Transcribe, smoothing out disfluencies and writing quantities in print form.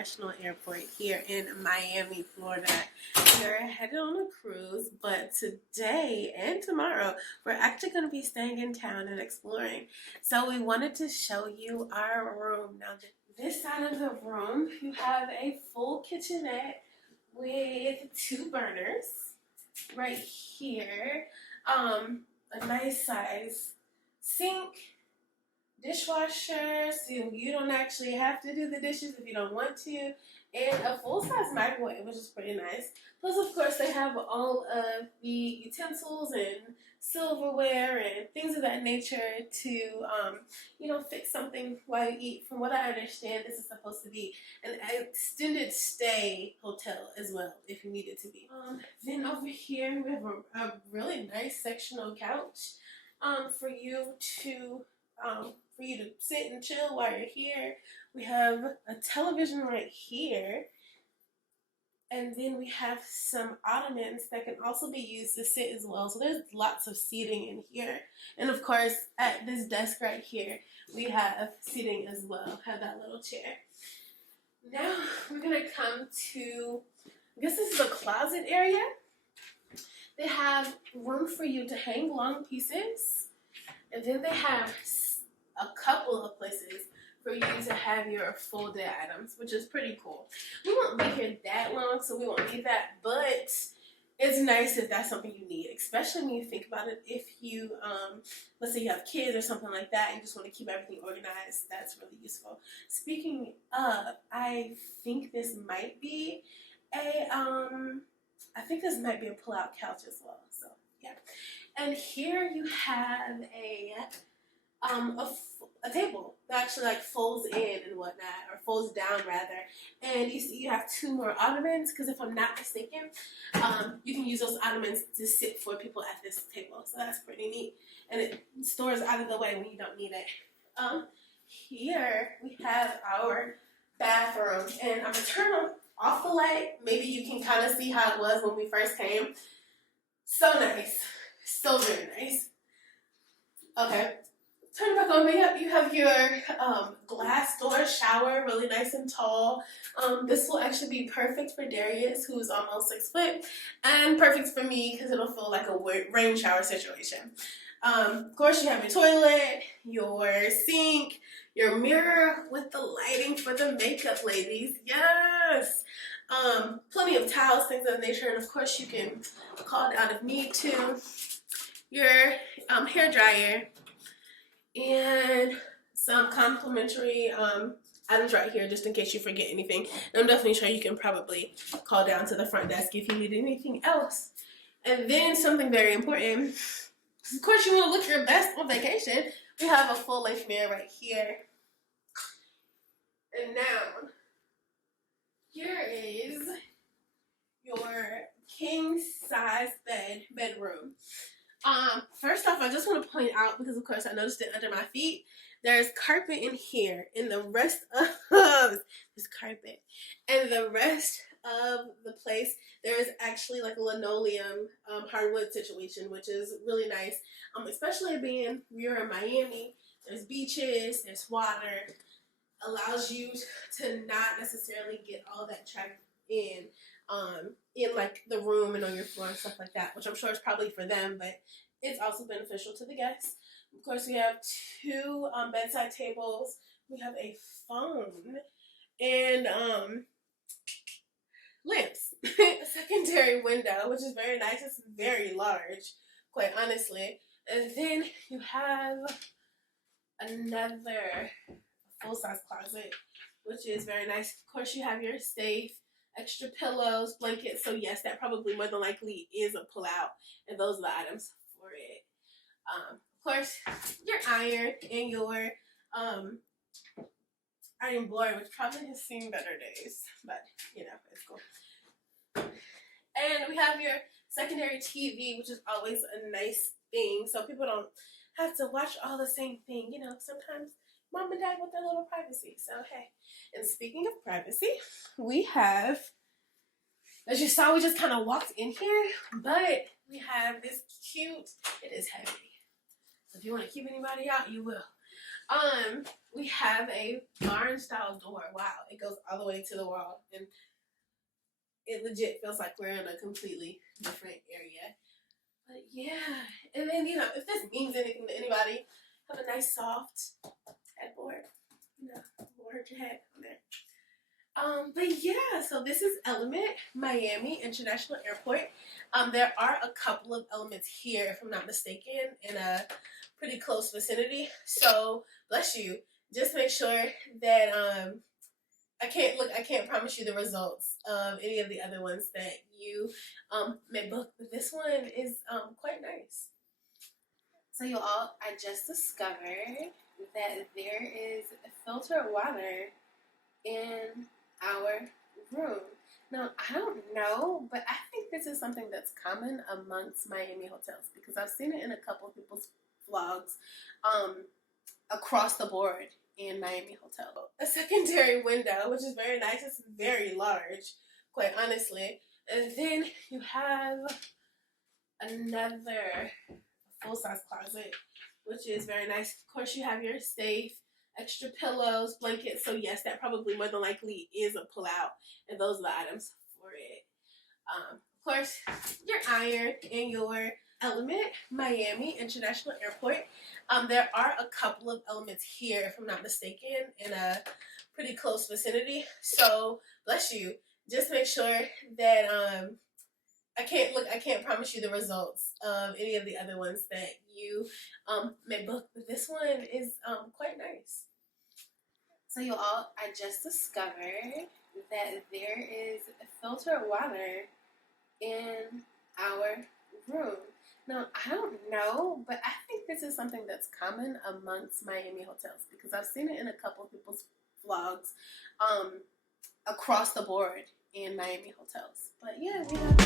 International Airport here in Miami, Florida. We're headed on a cruise, but today and tomorrow we're actually going to be staying in town and exploring. So we wanted to show you our room. Now, this side of the room, you have a full kitchenette with 2 burners right here. A nice size sink, dishwasher, so you don't actually have to do the dishes if you don't want to, and a full-size microwave, which is pretty nice. Plus, of course, they have all of the utensils and silverware and things of that nature to, fix something while you eat. From what I understand, this is supposed to be an extended stay hotel as well, if you need it to be. Then over here, we have a really nice sectional couch for you to sit and chill while you're here. We have a television right here. And then we have some ottomans that can also be used to sit as well. So there's lots of seating in here. And of course, at this desk right here, we have seating as well. Have that little chair. Now we're going to come to, I guess this is a closet area. They have room for you to hang long pieces. And then they have a couple of places for you to have your folded items, which is pretty cool. We won't be here that long, so we won't need that, but it's nice if that's something you need, especially when you think about it. If you, let's say you have kids or something like that, and you just want to keep everything organized, that's really useful. Speaking of, I think this might be a pull-out couch as well, so yeah. And here you have a table that actually folds in and whatnot, or folds down rather. And you see you have 2 more ottomans, because if I'm not mistaken, you can use those ottomans to sit for people at this table. So that's pretty neat. And it stores out of the way when you don't need it. Here we have our bathroom. And I'm going to turn off the light. Maybe you can kind of see how it was when we first came. So nice. So very nice. Okay. Turn it back on, you have your glass door shower, really nice and tall. This will actually be perfect for Darius, who's almost 6 foot, and perfect for me because it'll feel like a rain shower situation. Of course, you have your toilet, your sink, your mirror with the lighting for the makeup ladies. Yes! Plenty of towels, things of that nature, and of course you can call down if need to. Your hair dryer. And some complimentary items right here, just in case you forget anything. And I'm definitely sure you can probably call down to the front desk if you need anything else. And then something very important, of course you want to look your best on vacation. We have a full-length mirror right here. And now, here is your king-size bedroom. First off, I just want to point out, because of course I noticed it under my feet, there's carpet in here, and the rest of this carpet, and the rest of the place, there is actually like a linoleum hardwood situation, which is really nice, especially being we're in Miami. There's beaches, there's water, allows you to not necessarily get all that trapped in like the room and on your floor and stuff like that, which I'm sure is probably for them, but it's also beneficial to the guests. Of course, we have 2 bedside tables. We have a phone and lamps. A secondary window, which is very nice. It's very large, quite honestly. And then you have another full-size closet, which is very nice. Of course, you have your safe, extra pillows, blankets. So yes, that probably more than likely is a pull-out, and those are the items for it. Of course, your iron and your iron board, which probably has seen better days, but it's cool. And we have your secondary TV, which is always a nice thing, so people don't have to watch all the same thing. Sometimes mom and dad want their little privacy, so hey. And speaking of privacy, we have, as you saw, we just kind of walked in here, but we have this cute, it is heavy, so if you want to keep anybody out, you will. We have a barn style door. Wow, it goes all the way to the wall, and it legit feels like we're in a completely different area. But yeah, and then if this means anything to anybody, have a nice soft headboard. Won't hurt your head on there. But yeah, so this is Element Miami International Airport. There are a couple of elements here, if I'm not mistaken, in a pretty close vicinity. So bless you. Just make sure that I can't promise you the results of any of the other ones that you may book, but this one is quite nice. So you all, I just discovered that there is filtered water in our room. Now, I don't know, but I think this is something that's common amongst Miami hotels because I've seen it in a couple of people's vlogs across the board in Miami hotel. A secondary window, which is very nice. It's very large, quite honestly. And then you have another full-size closet, which is very nice. Of course, you have your safe, extra pillows, blankets. So yes, that probably more than likely is a pull-out, and those are the items for it. Of course, your iron and your Element Miami International Airport. There are a couple of elements here, if I'm not mistaken, in a pretty close vicinity. So bless you. Just make sure that I can't promise you the results of any of the other ones that you may book, but this one is quite nice. So you all, I just discovered that there is filtered water in our room. Now, I don't know, but I think this is something that's common amongst Miami hotels because I've seen it in a couple of people's vlogs across the board in Miami hotels. But yeah, we have